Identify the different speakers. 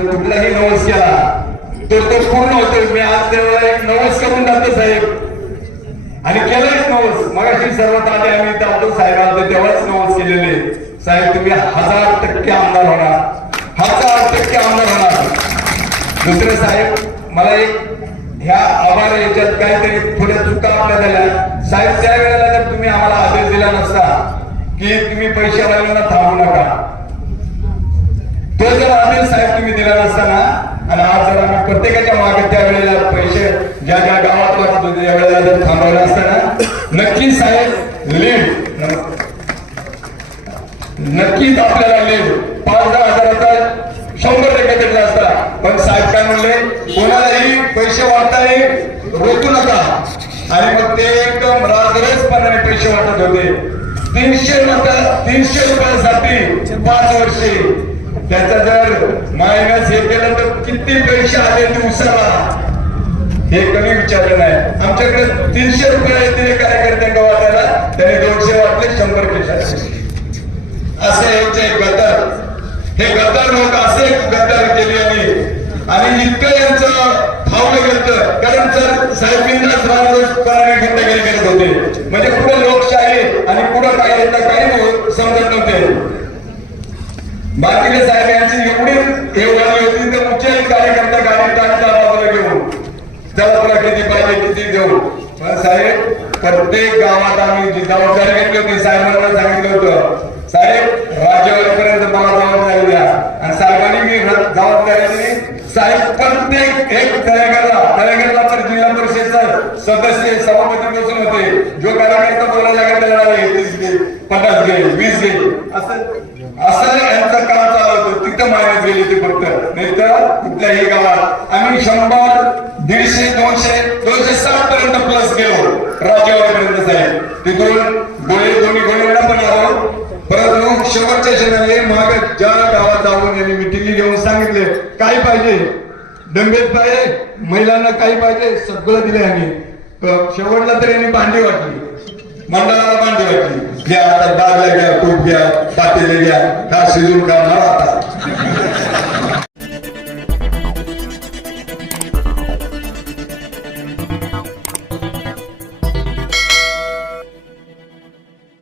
Speaker 1: कुठलाही नवस केला तर तो पूर्ण होतोय. मी आज देवाला एक नवस करून जातो साहेब. आणि केलंच नवस. मगाशी सर्वात आधी आम्ही इथं आलो साहेब. आलो तेव्हाच नवस केलेले. साहेब तुम्ही हजार टक्के आमदार होणार. हजार टक्के आमदार होणार. दुसरं साहेब मला एक ह्या आभार याच्यात काहीतरी थोड्या चुका आपल्या झाल्या. साहेब त्या वेळेला जर तुम्ही आम्हाला आदेश दिला नसता की तुम्ही पैशावाल्यांना थांबू नका तो जर आदेश साहेब तुम्ही दिला नसताना आणि आज जर आम्ही प्रत्येकाच्या मागे त्यावेळेला पैसे ज्या ज्या गावात वाटत होते त्या जर थांबवलं असताना नक्की साहेब लीड नक्कीच आपल्याला लीड. पाच दहा हजाराचा शंभर टक्के भेटला असता. पण साहेब काय म्हणले कोणालाही पैसे वाटताना रोखू नका. आणि मग ते एकदम राजरसपणाने पैसे वाटत होते. तीनशे मत तीनशे रुपयासाठी पाच वर्षे त्याचा जर मायनस हे केलं तर किती पैसे आले दिवसाला? हे कमी विचारलं नाही. आमच्याकडे तीनशे रुपये येतील कार्यकर्त्यांना वाटायला? त्याने दोनशे वाटले शंभर पैसे असे यांचे गद्दार. हे गद्दार लोक असे गद्दार केले आणि आणि इतकं यांचं फावलं गेलं कारण जर साहेबींनाच राजपणाने गेले करत होते. म्हणजे पुढे लोकशाही आणि पुढे काय येतं काही नाही समजत नव्हते. बाकीचे साहेब यांची एवढी हे वाढली होती तर कुठल्याही कार्यकर्ता गाडी टाकता बाजूला घेऊन त्याला तुला किती पाहिजे किती देऊ? पण साहेब प्रत्येक गावात आम्ही जी जबाबदारी घेतली होती साहेबांना सांगितलं होतं. साहेब राज्यापर्यंत मला जबाबदारी द्या. आणि साहेबांनी मी जबाबदारी साहेब प्रत्येक एक तळेगाला तळेगाला तर जिल्हा परिषदचा सदस्य सभापती बसून होते. जो कार्यकर्ता बोलायला लागेल त्याला पन्नास घे वीस घे. असं असं यांचं काम चालू होतं तिथं मायनस फक्त. नाहीतर कुठल्याही गावात आम्ही शंभर दीडशे दोनशे दोनशे सात पर्यंत प्लस गेलो. राज्यावरपर्यंत जाईल. तिथून गोळे दोन्ही गोळ्यांना पण आलो. परंतु शेवटच्या क्षणाने माग ज्या गावात जाऊन यांनी मिटिंग घेऊन सांगितले काय पाहिजे? डंबेत पाहिजे महिलांना काही पाहिजे सगळं दिले आम्ही शेवटला तर यांनी भांडी वाटली. मंडळाला भांडी वाटली. घ्या आता दागल्या घ्या तूप घ्या पातेले घ्या का शिजून का मरा आता.